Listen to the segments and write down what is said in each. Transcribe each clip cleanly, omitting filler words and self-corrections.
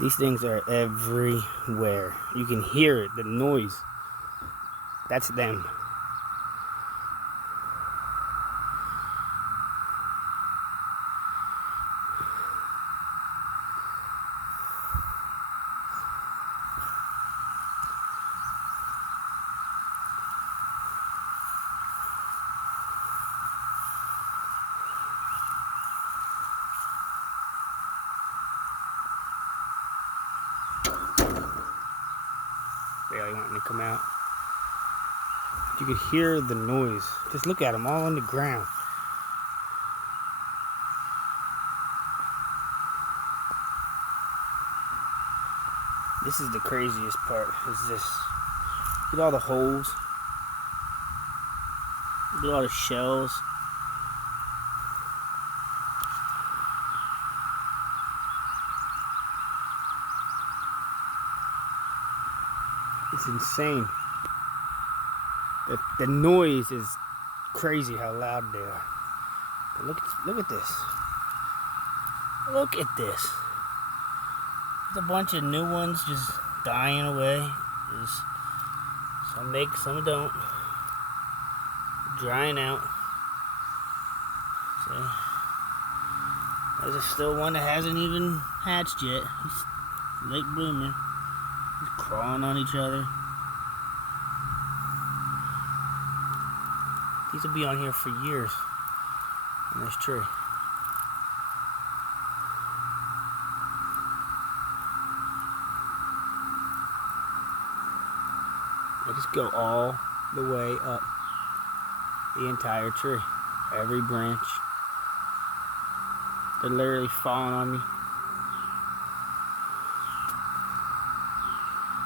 These things are everywhere. You can hear it, the noise. That's them. Barely wanting to come out. You could hear the noise. Just look at them all on the ground. This is the craziest part, is this. Look at all the holes. Look at all the shells. It's insane. The noise is crazy how loud they are. But look at this. Look at this. There's a bunch of new ones just dying away. Some make, some don't. Drying out. So there's still one that hasn't even hatched yet. He's late bloomer. He's crawling on each other. These will be on here for years in this tree. They just go all the way up the entire tree. Every branch. They're literally falling on me.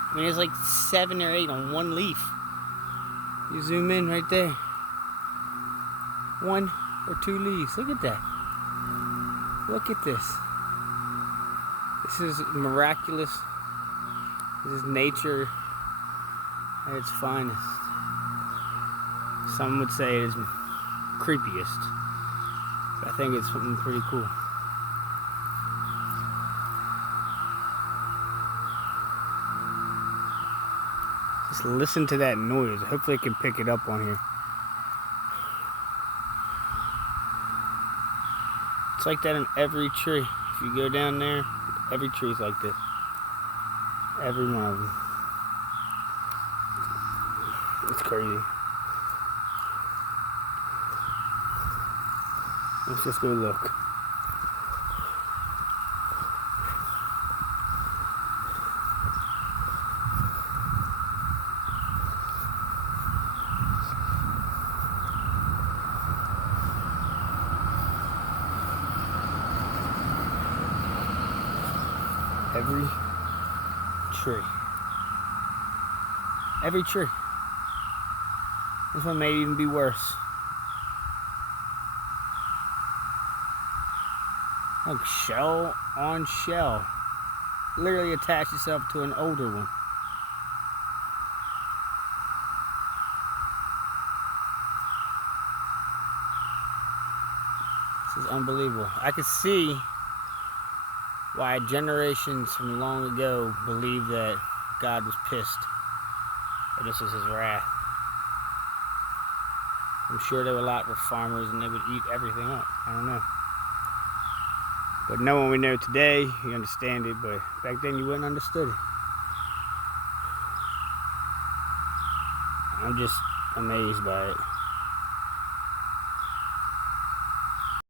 I mean, there's like 7 or 8 on one leaf. You zoom in right there. 1 or 2 leaves. Look at that. Look at this. This is miraculous. This is nature at its finest. Some would say it is creepiest. But I think it's something pretty cool. Just listen to that noise. Hopefully I can pick it up on here. It's like that in every tree. If you go down there, every tree's like this. Every one of them. It's crazy. Let's just go look. Every tree. Every tree. This one may even be worse. Look, shell on shell. Literally attached itself to an older one. This is unbelievable. I could see why generations from long ago believed that God was pissed. That this was his wrath. I'm sure there were a lot of farmers and they would eat everything up. I don't know. But knowing we know today, you understand it, but back then you wouldn't understood it. I'm just amazed by it.